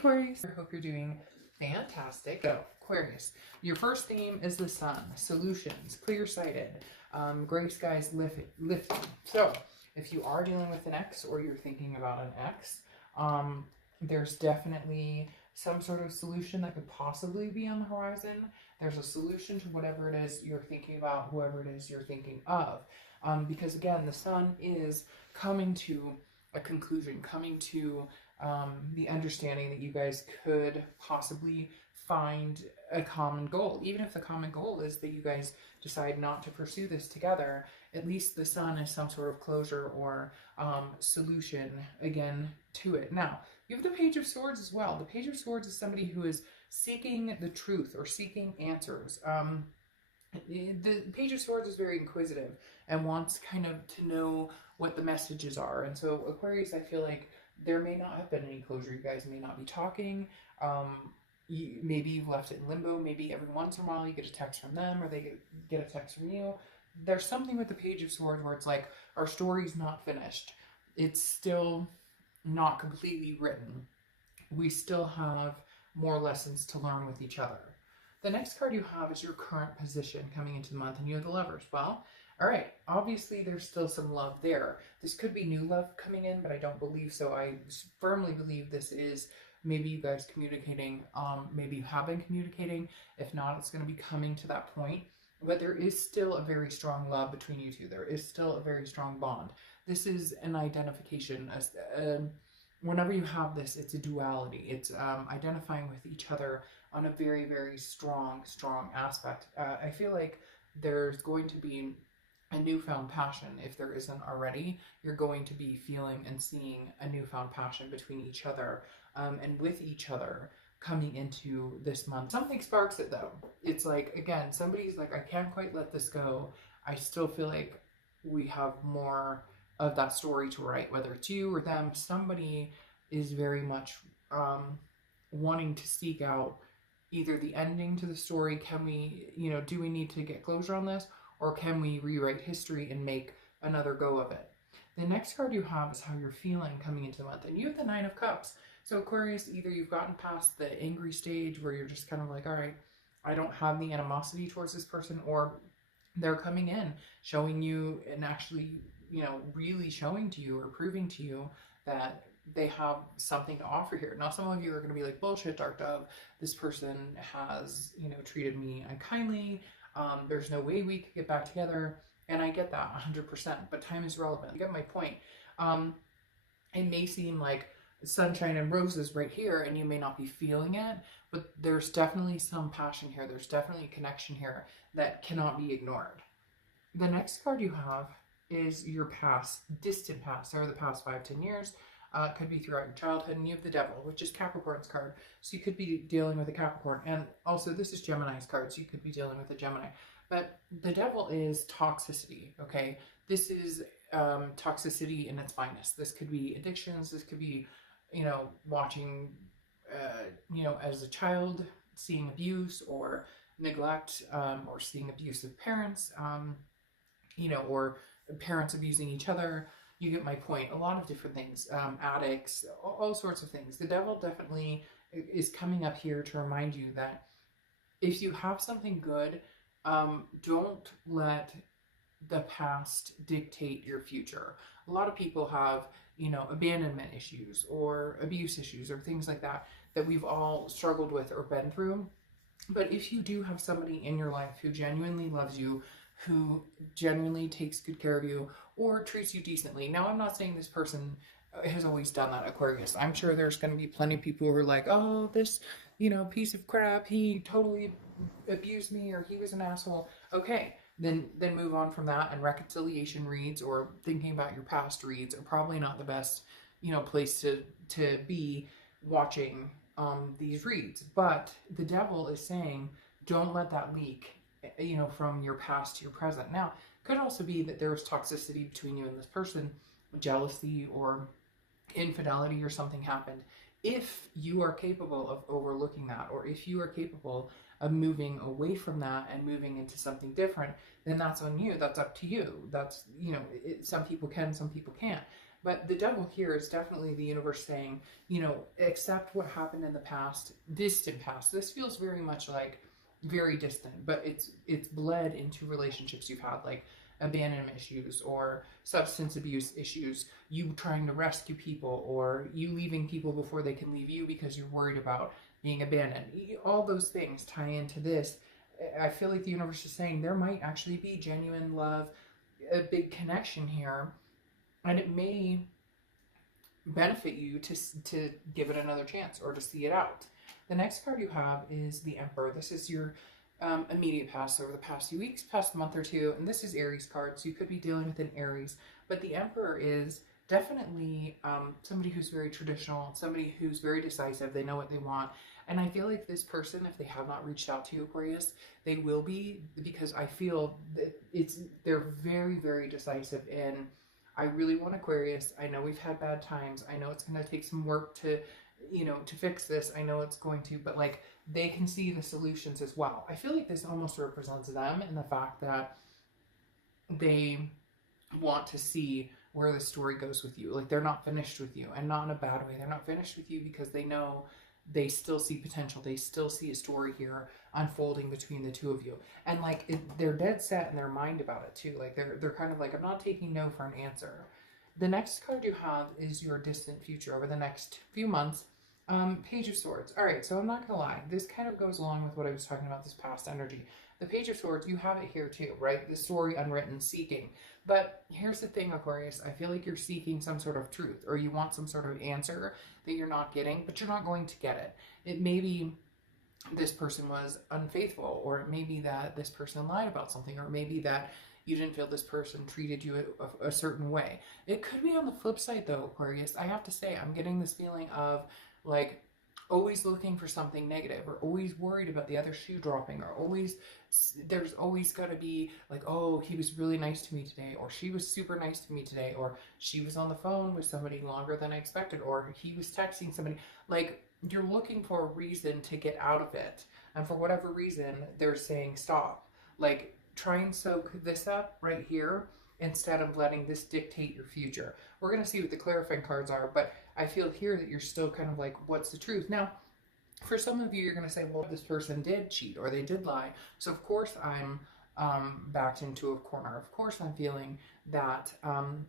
Aquarius, I hope you're doing fantastic. So, Aquarius, your first theme is the sun, solutions, clear-sighted, gray skies lifting. So, if you are dealing with an ex or you're thinking about an ex, there's definitely some sort of solution that could possibly be on the horizon. There's a solution to whatever it is you're thinking about, whoever it is you're thinking of. Because again, the sun is coming to a conclusion, coming to the understanding that you guys could possibly find a common goal. Even if the common goal is that you guys decide not to pursue this together, at least the sun is some sort of closure or solution again to it. Now, you have the Page of Swords as well. The Page of Swords is somebody who is seeking the truth or seeking answers. The Page of Swords is very inquisitive and wants kind of to know what the messages are. And so Aquarius, I feel like there may not have been any closure. You guys may not be talking. Maybe you've left it in limbo. Maybe every once in a while you get a text from them or they get a text from you. There's something with the Page of Swords where it's like, our story's not finished. It's still not completely written. We still have more lessons to learn with each other. The next card you have is your current position coming into the month, and you have the Lovers. Well, all right, obviously there's still some love there. This could be new love coming in, but I don't believe so. I firmly believe this is maybe you guys communicating, maybe you have been communicating. If not, it's going to be coming to that point. But there is still a very strong love between you two. There is still a very strong bond. This is an identification. Whenever you have this, it's a duality. It's identifying with each other on a very, very strong aspect. I feel like there's going to be a newfound passion. If there isn't already, you're going to be feeling and seeing a newfound passion between each other and with each other coming into this month. Something sparks it though. It's like, again, somebody's like, I can't quite let this go. I still feel like we have more of that story to write, whether it's you or them. Somebody is very much wanting to seek out either the ending to the story. Can we, do we need to get closure on this? Or can we rewrite history and make another go of it? The next card you have is how you're feeling coming into the month. And you have the Nine of Cups. So Aquarius, either you've gotten past the angry stage where you're just kind of like, all right, I don't have the animosity towards this person, or they're coming in, showing you and actually, really showing to you or proving to you that they have something to offer here. Now, some of you are going to be like, bullshit, Dark Dove. This person has, treated me unkindly. There's no way we could get back together. And I get that 100%, but time is relevant. You get my point. It may seem like sunshine and roses right here, and you may not be feeling it, but there's definitely some passion here. There's definitely a connection here that cannot be ignored. The next card you have is your past, distant past, or the past 5-10 years. Could be throughout your childhood, and you have the Devil, which is Capricorn's card. So you could be dealing with a Capricorn, and also this is Gemini's card, so you could be dealing with a Gemini. But the Devil is toxicity, okay? This is toxicity in its finest. This could be addictions. This could be, watching, as a child, seeing abuse or neglect, or seeing abusive parents, or parents abusing each other. You get my point. A lot of different things, addicts, all sorts of things. The Devil definitely is coming up here to remind you that if you have something good, don't let the past dictate your future. A lot of people have, abandonment issues or abuse issues or things like that we've all struggled with or been through. But if you do have somebody in your life who genuinely loves you, who genuinely takes good care of you or treats you decently. Now, I'm not saying this person has always done that, Aquarius. I'm sure there's going to be plenty of people who are like, oh, this, piece of crap, he totally abused me or he was an asshole. Okay, then move on from that. And reconciliation reads or thinking about your past reads are probably not the best, place to be watching these reads. But the Devil is saying, don't let that leak, from your past to your present. Now, it could also be that there's toxicity between you and this person, jealousy or infidelity or something happened. If you are capable of overlooking that, or if you are capable of moving away from that and moving into something different, then that's on you. That's up to you. That's, some people can, some people can't. But the devil here is definitely the universe saying, you know, accept what happened in the past, distant past. This feels very much like very distant, but it's bled into relationships you've had, like abandonment issues or substance abuse issues, you trying to rescue people, or you leaving people before they can leave you because you're worried about being abandoned. All those things tie into this. I feel like the universe is saying there might actually be genuine love, a big connection here, and it may benefit you to give it another chance or to see it out. The next card you have is the Emperor. This is your immediate past over the past few weeks, past month or two, and this is Aries card, so you could be dealing with an Aries. But the Emperor is definitely somebody who's very traditional, somebody who's very decisive. They know what they want, and I feel like this person, if they have not reached out to you, Aquarius, they will be, because I feel that they're very, very decisive in, I really want Aquarius. I know we've had bad times. I know it's going to take some work to, you know, to fix this. I know it's going to, but like, they can see the solutions as well. I feel like this almost represents them in the fact that they want to see where the story goes with you. Like, they're not finished with you, and not in a bad way. They're not finished with you because they know they still see potential. They still see a story here unfolding between the two of you. And like, they're dead set in their mind about it too. Like, they're kind of like, I'm not taking no for an answer. The next card you have is your distant future over the next few months. Page of Swords. All right, so I'm not gonna lie, this kind of goes along with what I was talking about, this past energy. The Page of Swords, you have it here too, right? The story unwritten, seeking. But here's the thing, Aquarius, I feel like you're seeking some sort of truth, or you want some sort of answer that you're not getting, but you're not going to get it. It may be this person was unfaithful, or it may be that this person lied about something, or maybe that you didn't feel this person treated you a certain way. It could be on the flip side though, Aquarius. I have to say, I'm getting this feeling of like always looking for something negative, or always worried about the other shoe dropping, or always, there's always got to be like, oh, he was really nice to me today, or she was super nice to me today, or she was on the phone with somebody longer than I expected, or he was texting somebody. Like, you're looking for a reason to get out of it, and for whatever reason they're saying stop. Like, try and soak this up right here instead of letting this dictate your future. We're going to see what the clarifying cards are, but I feel here that you're still kind of like, what's the truth? Now, for some of you, you're going to say, well, this person did cheat or they did lie. So of course I'm backed into a corner. Of course I'm feeling that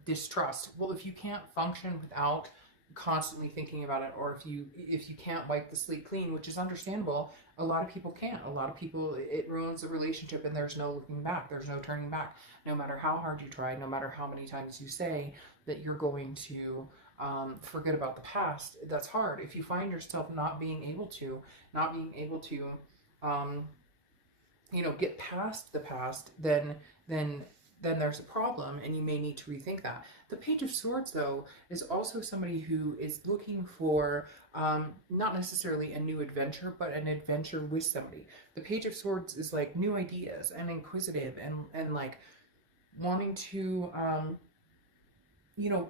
distrust. Well, if you can't function without constantly thinking about it, or if you can't wipe the slate clean, which is understandable, a lot of people can't. A lot of people, it ruins a relationship, and there's no looking back. There's no turning back. No matter how hard you try, no matter how many times you say that you're going to forget about the past, that's hard. If you find yourself not being able to you know, get past the past, then there's a problem, and you may need to rethink that. The Page of Swords, though, is also somebody who is looking for not necessarily a new adventure, but an adventure with somebody. The Page of Swords is like new ideas and inquisitive, and like wanting to, you know,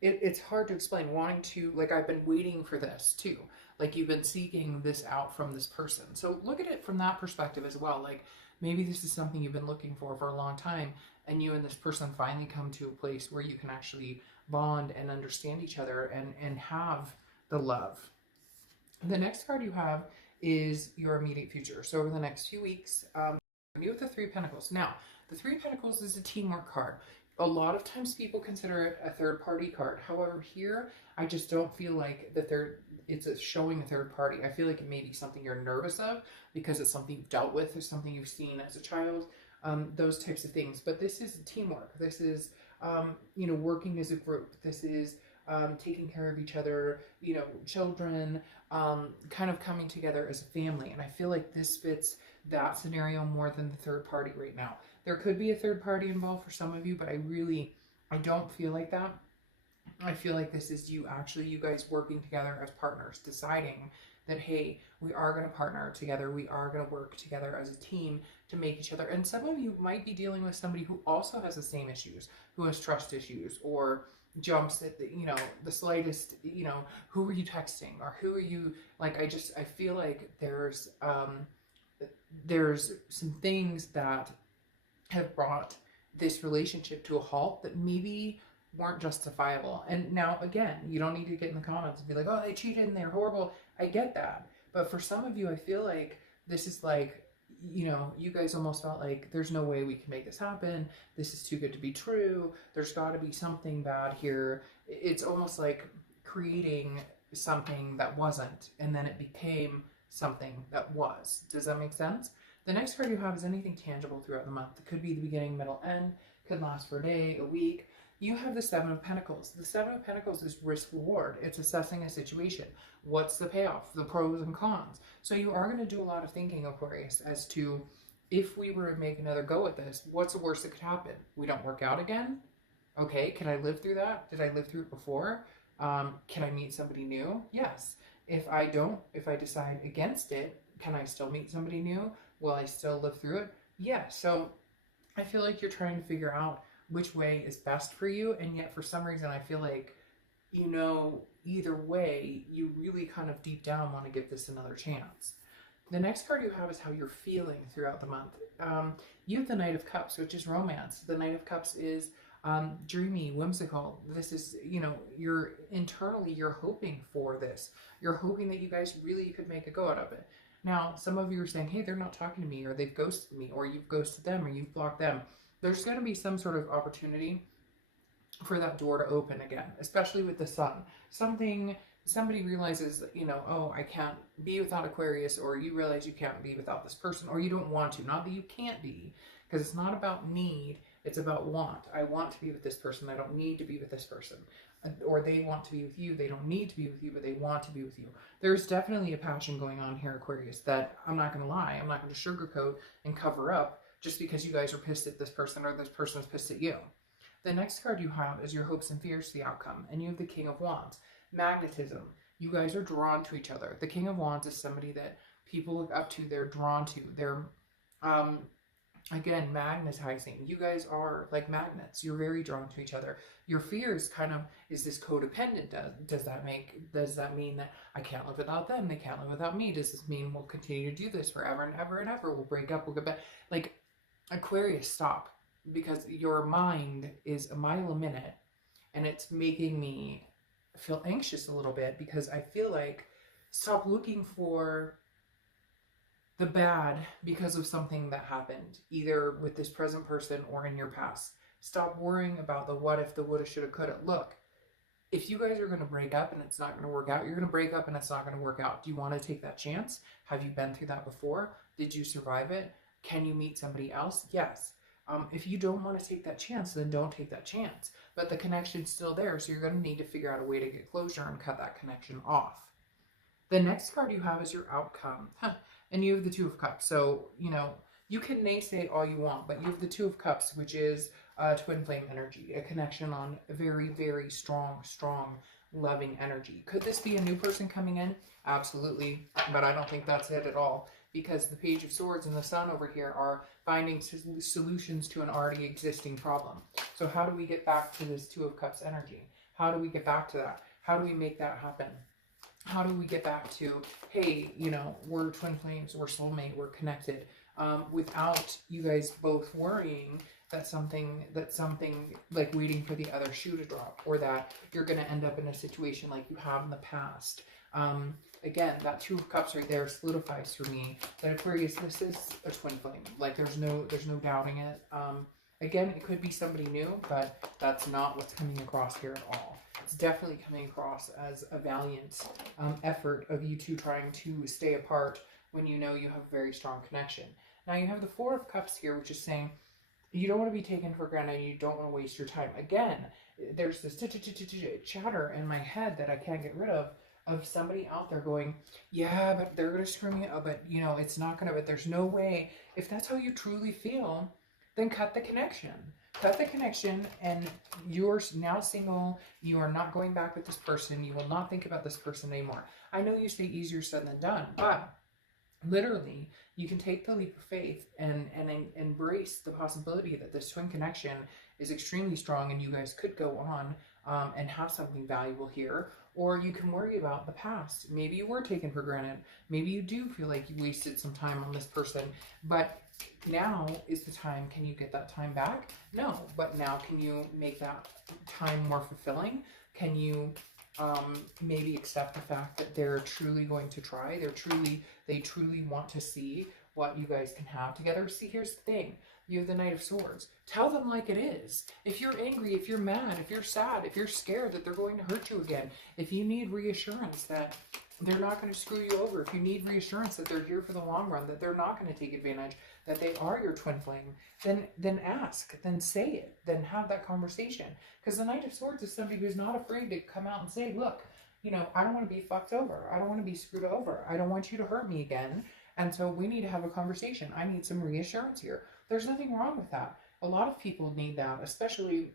it's hard to explain. Wanting to, like, I've been waiting for this too. Like, you've been seeking this out from this person. So look at it from that perspective as well. Like, maybe this is something you've been looking for a long time, and you and this person finally come to a place where you can actually bond and understand each other and have the love. The next card you have is your immediate future. So over the next few weeks, you with the Three of Pentacles. Now, the Three of Pentacles is a teamwork card. A lot of times people consider it a third party card. However, here, I just don't feel like it's showing a third party. I feel like it may be something you're nervous of because it's something you've dealt with or something you've seen as a child, those types of things. But this is teamwork. This is, you know, working as a group. This is taking care of each other, you know, children, kind of coming together as a family. And I feel like this fits that scenario more than the third party right now. There could be a third party involved for some of you, but I don't feel like that. I feel like this is you guys working together as partners, deciding that, hey, we are going to partner together. We are going to work together as a team to make each other. And some of you might be dealing with somebody who also has the same issues, who has trust issues, or jumps at the, you know, the slightest, you know, who are you texting, or who are you, like, I feel like there's some things that have brought this relationship to a halt that maybe weren't justifiable. And now, again, you don't need to get in the comments and be like, oh, they cheated and they're horrible. I get that. But for some of you, I feel like this is like, you know, you guys almost felt like there's no way we can make this happen. This is too good to be true. There's got to be something bad here. It's almost like creating something that wasn't, and then it became something that was. Does that make sense? The next card you have is anything tangible throughout the month. It could be the beginning, middle, end. Could last for a day, a week. You have the Seven of Pentacles. The Seven of Pentacles is risk reward. It's assessing a situation. What's the payoff? The pros and cons. So you are going to do a lot of thinking, Aquarius, as to if we were to make another go at this, what's the worst that could happen? We don't work out again? Okay, can I live through that? Did I live through it before? Can I meet somebody new? Yes. If I decide against it, can I still meet somebody new? Will I still live through it? Yeah. So I feel like you're trying to figure out which way is best for you. And yet for some reason, I feel like, you know, either way, you really kind of deep down want to give this another chance. The next card you have is how you're feeling throughout the month. You have the Knight of Cups, which is romance. The Knight of Cups is dreamy, whimsical. This is, you know, you're internally, you're hoping for this. You're hoping that you guys really could make a go out of it. Now, some of you are saying, hey, they're not talking to me, or they've ghosted me, or you've ghosted them, or you've blocked them. There's going to be some sort of opportunity for that door to open again, especially with the Sun. Somebody realizes, you know, oh, I can't be without Aquarius, or you realize you can't be without this person, or you don't want to. Not that you can't be, because it's not about need, it's about want. I want to be with this person, I don't need to be with this person. Or they want to be with you, they don't need to be with you, but they want to be with you. There's definitely a passion going on here, Aquarius, that I'm not going to lie, I'm not going to sugarcoat and cover up just because you guys are pissed at this person or this person is pissed at you. The next card you have is your hopes and fears, the outcome, and you have the King of Wands. Magnetism. You guys are drawn to each other. The King of Wands is somebody that people look up to, they're drawn to. They're, again, magnetizing. You guys are like magnets. You're very drawn to each other. Your fears kind of, is this codependent? Does that mean that I can't live without them? They can't live without me? Does this mean we'll continue to do this forever and ever and ever? We'll break up, we'll get back. Like, Aquarius, stop. Because your mind is a mile a minute, and it's making me feel anxious a little bit, because I feel like stop looking for the bad because of something that happened, either with this present person or in your past. Stop worrying about the what if, the woulda, shoulda, coulda. Look, if you guys are going to break up and it's not going to work out, you're going to break up and it's not going to work out. Do you want to take that chance? Have you been through that before? Did you survive it? Can you meet somebody else? Yes. If you don't want to take that chance, then don't take that chance. But the connection's still there, so you're going to need to figure out a way to get closure and cut that connection off. The next card you have is your outcome. And you have the Two of Cups. So, you know, you can naysay all you want, but you have the Two of Cups, which is twin flame energy, a connection on a very, very strong, loving energy. Could this be a new person coming in? Absolutely. But I don't think that's it at all, because the Page of Swords and the Sun over here are finding solutions to an already existing problem. So how do we get back to this Two of Cups energy? How do we get back to that? How do we make that happen? How do we get back to, hey, you know, we're twin flames, we're soulmate, we're connected, without you guys both worrying that something like waiting for the other shoe to drop, or that you're going to end up in a situation like you have in the past. Again, that Two of Cups right there solidifies for me that Aquarius, this is a twin flame. Like, there's no doubting it. Again, it could be somebody new, but that's not what's coming across here at all. It's definitely coming across as a valiant effort of you two trying to stay apart when you know you have a very strong connection. Now you have the Four of Cups here, which is saying you don't want to be taken for granted, you don't want to waste your time. Again, there's this chatter in my head that I can't get rid of somebody out there going, yeah, but they're going to screw me up, but, you know, it's not going to, but there's no way. If that's how you truly feel, then cut the connection. Cut the connection, and you're now single. You are not going back with this person. You will not think about this person anymore. I know you say easier said than done, but literally, you can take the leap of faith and embrace the possibility that this twin connection is extremely strong, and you guys could go on and have something valuable here. Or you can worry about the past. Maybe you were taken for granted. Maybe you do feel like you wasted some time on this person, but now is the time. Can you get that time back? No, but now can you make that time more fulfilling? Can you maybe accept the fact that they're truly going to try? They truly want to see what you guys can have together. See, here's the thing. You have the Knight of Swords. Tell them like it is. If you're angry, if you're mad, if you're sad, if you're scared that they're going to hurt you again, if you need reassurance that they're not going to screw you over, if you need reassurance that they're here for the long run, that they're not going to take advantage, that they are your twin flame, then ask, then say it, then have that conversation. Because the Knight of Swords is somebody who's not afraid to come out and say, look, you know, I don't want to be fucked over. I don't want to be screwed over. I don't want you to hurt me again. And so we need to have a conversation. I need some reassurance here. There's nothing wrong with that. A lot of people need that, especially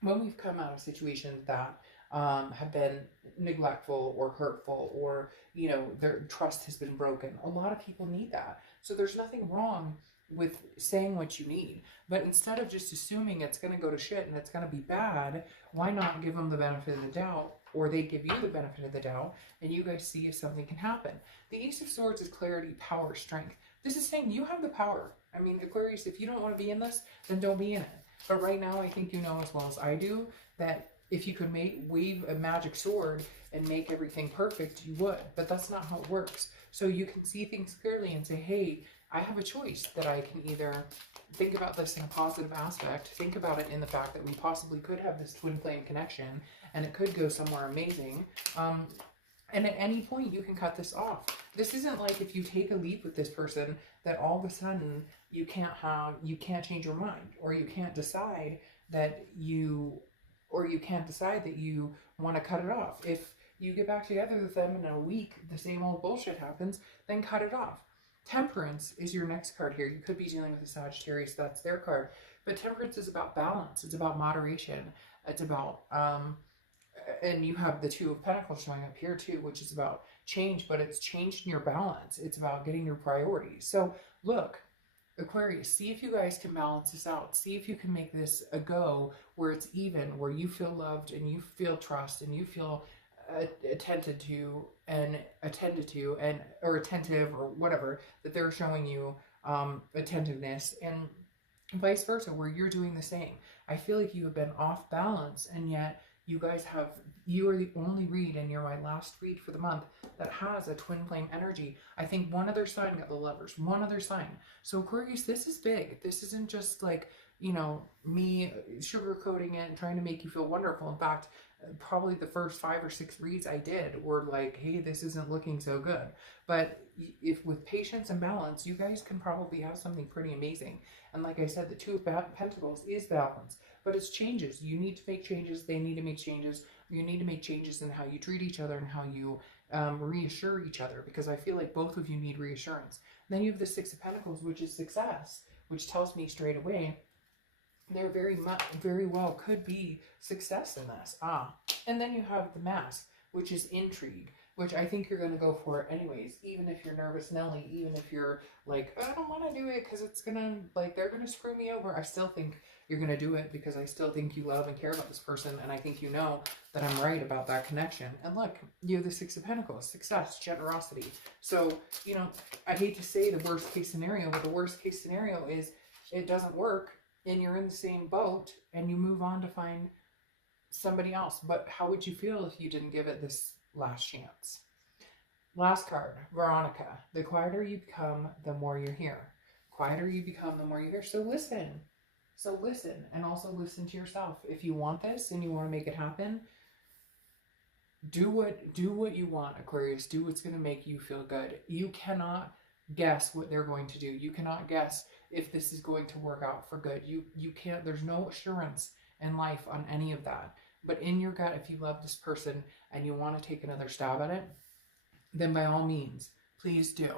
when we've come out of situations that have been neglectful or hurtful, or, you know, their trust has been broken. A lot of people need that. So there's nothing wrong with saying what you need. But instead of just assuming it's going to go to shit and it's going to be bad, why not give them the benefit of the doubt, or they give you the benefit of the doubt, and you guys see if something can happen. The Ace of Swords is clarity, power, strength. This is saying you have the power. I mean, Aquarius, if you don't want to be in this, then don't be in it. But right now, I think you know as well as I do that if you could wave a magic sword and make everything perfect, you would. But that's not how it works. So you can see things clearly and say, hey, I have a choice that I can either think about this in a positive aspect, think about it in the fact that we possibly could have this twin flame connection and it could go somewhere amazing. And at any point you can cut this off. This isn't like if you take a leap with this person that all of a sudden you can't change your mind, or you can't decide that you want to cut it off. If you get back together with them in a week, the same old bullshit happens, then cut it off. Temperance is your next card here. You could be dealing with a Sagittarius, that's their card. But Temperance is about balance. It's about moderation. It's about, and you have the Two of Pentacles showing up here too, which is about change, but it's changing your balance. It's about getting your priorities. So look, Aquarius, see if you guys can balance this out. See if you can make this a go where it's even, where you feel loved and you feel trust and you feel attended to or attentive or whatever, that they're showing you attentiveness, and vice versa, where you're doing the same. I feel like you have been off balance, and yet you are the only read, and you're my last read for the month, that has a twin flame energy. I think one other sign got the Lovers, one other sign. So Aquarius, this is big. This isn't just like, you know, me sugarcoating it and trying to make you feel wonderful. In fact, probably the first 5 or 6 reads I did were like, hey, this isn't looking so good. But if with patience and balance, you guys can probably have something pretty amazing. And like I said, the Two of Pentacles is balance, but it's changes. You need to make changes. They need to make changes. You need to make changes in how you treat each other and how you reassure each other, because I feel like both of you need reassurance. And then you have the Six of Pentacles, which is success, which tells me straight away there very well could be success in this. And then you have the Mask, which is intrigue, which I think you're going to go for anyways, even if you're nervous Nelly, even if you're like, I don't want to do it because it's going to, like, they're going to screw me over. I still think you're going to do it because I still think you love and care about this person, and I think you know that I'm right about that connection. And look, you have the Six of Pentacles, success, generosity. So, you know, I hate to say the worst case scenario, but the worst case scenario is it doesn't work, and you're in the same boat, and you move on to find somebody else. But how would you feel if you didn't give it this last chance? Last card, Veronica. The quieter you become, the more you're here. Quieter you become, the more you're here. So listen. So listen, and also listen to yourself. If you want this and you want to make it happen, do what you want, Aquarius. Do what's going to make you feel good. You cannot guess what they're going to do. You cannot guess if this is going to work out for good. You can't, there's no assurance in life on any of that. But in your gut, if you love this person and you want to take another stab at it, then by all means, please do.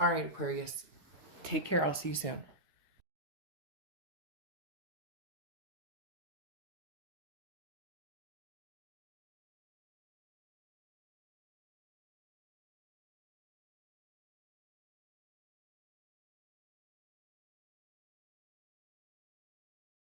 All right, Aquarius, take care. I'll see you soon.